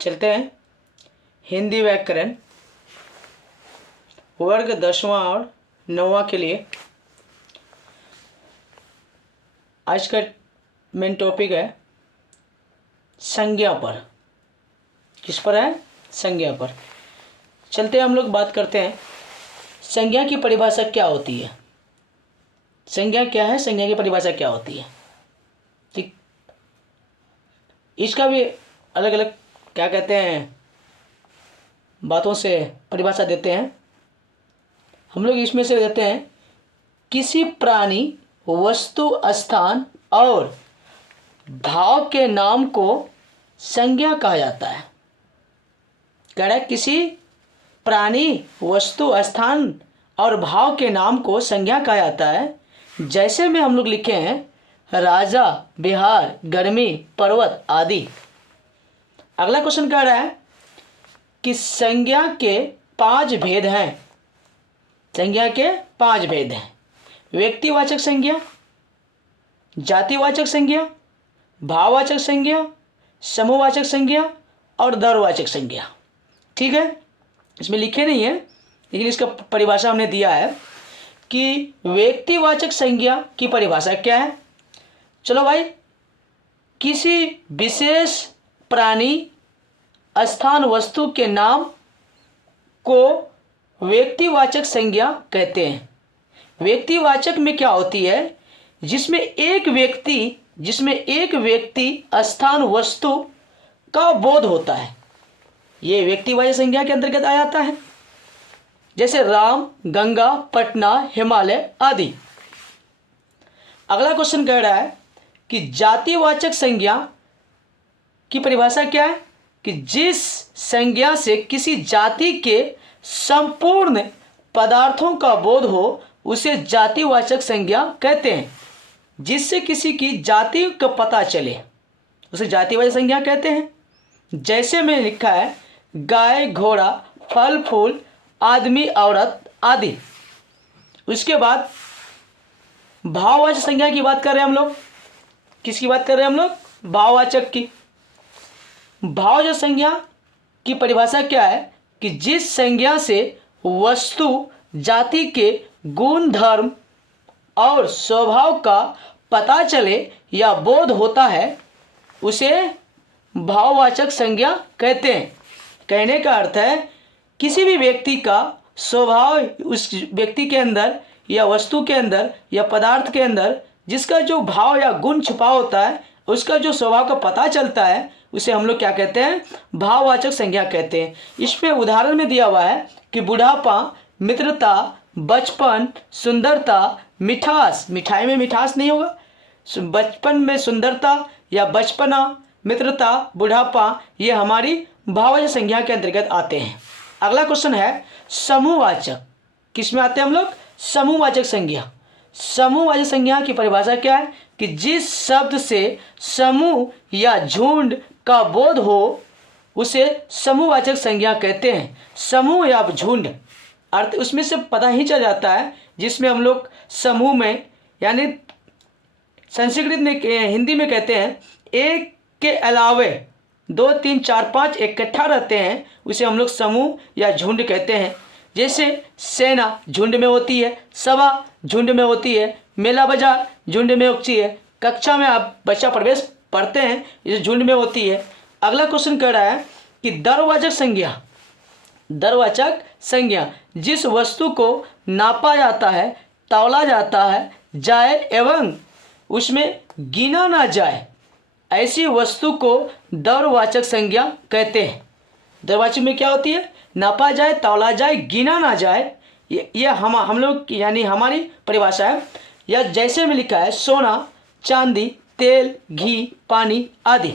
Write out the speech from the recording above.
चलते हैं हिंदी व्याकरण वर्ग 10वां और 9वां के लिए। आज का मेन टॉपिक है संज्ञा पर। किस पर है? संज्ञा पर। चलते हैं, हम लोग बात करते हैं संज्ञा की परिभाषा क्या होती है। संज्ञा क्या है, संज्ञा की परिभाषा क्या होती है। ठीक, इसका भी अलग अलग क्या कहते हैं बातों से परिभाषा देते हैं। हम लोग इसमें से देते हैं किसी प्राणी, वस्तु, स्थान और भाव के नाम को संज्ञा कहा जाता है। कह रहा है किसी प्राणी, वस्तु, स्थान और भाव के नाम को संज्ञा कहा जाता है। जैसे में हम लोग लिखे हैं राजा, बिहार, गर्मी, पर्वत आदि। अगला क्वेश्चन कह रहा है कि संज्ञा के 5 भेद हैं। संज्ञा के 5 भेद हैं। व्यक्तिवाचक संज्ञा, जातिवाचक संज्ञा, भाववाचक संज्ञा, समूहवाचक संज्ञा और दरवाचक संज्ञा। ठीक है, इसमें लिखे नहीं है लेकिन इसका परिभाषा हमने दिया है कि व्यक्तिवाचक संज्ञा की परिभाषा क्या है। चलो भाई, किसी विशेष प्राणी, स्थान, वस्तु के नाम को व्यक्तिवाचक संज्ञा कहते हैं। व्यक्तिवाचक में क्या होती है? जिसमें एक व्यक्ति स्थान, वस्तु का बोध होता है, ये व्यक्तिवाचक संज्ञा के अंतर्गत आ जाता है। जैसे राम, गंगा, पटना, हिमालय आदि। अगला क्वेश्चन कह रहा है कि जातिवाचक संज्ञा की परिभाषा क्या है? कि जिस संज्ञा से किसी जाति के संपूर्ण पदार्थों का बोध हो उसे जातिवाचक संज्ञा कहते हैं। जिससे किसी की जाति का पता चले उसे जातिवाचक संज्ञा कहते हैं। जैसे में लिखा है गाय, घोड़ा, फल फूल, आदमी, औरत आदि। उसके बाद भाववाचक संज्ञा की बात कर रहे हैं हम लोग। किसकी बात कर रहे हैं हम लोग? भाववाचक की। भाववाचक संज्ञा की परिभाषा क्या है? कि जिस संज्ञा से वस्तु, जाति के गुण, धर्म और स्वभाव का पता चले या बोध होता है उसे भाववाचक संज्ञा कहते हैं। कहने का अर्थ है किसी भी व्यक्ति का स्वभाव, उस व्यक्ति के अंदर या वस्तु के अंदर या पदार्थ के अंदर जिसका जो भाव या गुण छुपा होता है, उसका जो स्वभाव का पता चलता है, उसे हम लोग क्या कहते हैं? भाववाचक संज्ञा कहते हैं। इसमें उदाहरण में दिया हुआ है कि बुढ़ापा, मित्रता, बचपन, सुंदरता, मिठास। मिठाई में मिठास नहीं होगा। बचपन में सुंदरता या बचपना, मित्रता, बुढ़ापा, ये हमारी भाववाचक संज्ञा के अंतर्गत आते हैं। अगला क्वेश्चन है समूहवाचक। किसमें आते हैं हम लोग? समूहवाचक संज्ञा। समूहवाचक संज्ञा की परिभाषा क्या है? कि जिस शब्द से समूह या झुंड का बोध हो उसे समूहवाचक संज्ञा कहते हैं। समूह या झुंड अर्थ उसमें से पता ही चल जाता है। जिसमें हम लोग समूह में, यानी संस्कृत में, हिंदी में कहते हैं एक के अलावे 2, 3, 4, 5 इकट्ठा रहते हैं, उसे हम लोग समूह या झुंड कहते हैं। जैसे सेना झुंड में होती है, सभा झुंड में होती है, मेला बाजार झुंड में होती है, कक्षा में आप बच्चा प्रवेश पढ़ते हैं, ये झुंड में होती है। अगला क्वेश्चन कह रहा है कि दरवाचक संज्ञा। दरवाचक संज्ञा जिस वस्तु को नापा जाता है, तौला जाता है जाए एवं उसमें गिना ना जाए, ऐसी वस्तु को दरवाचक संज्ञा कहते हैं। दरवाचक में क्या होती है? नापा जाए, तौला जाए, गिना ना जाए। ये हम लोग यानी हमारी परिभाषा है। या जैसे में लिखा है सोना, चांदी, तेल, घी, पानी आदि।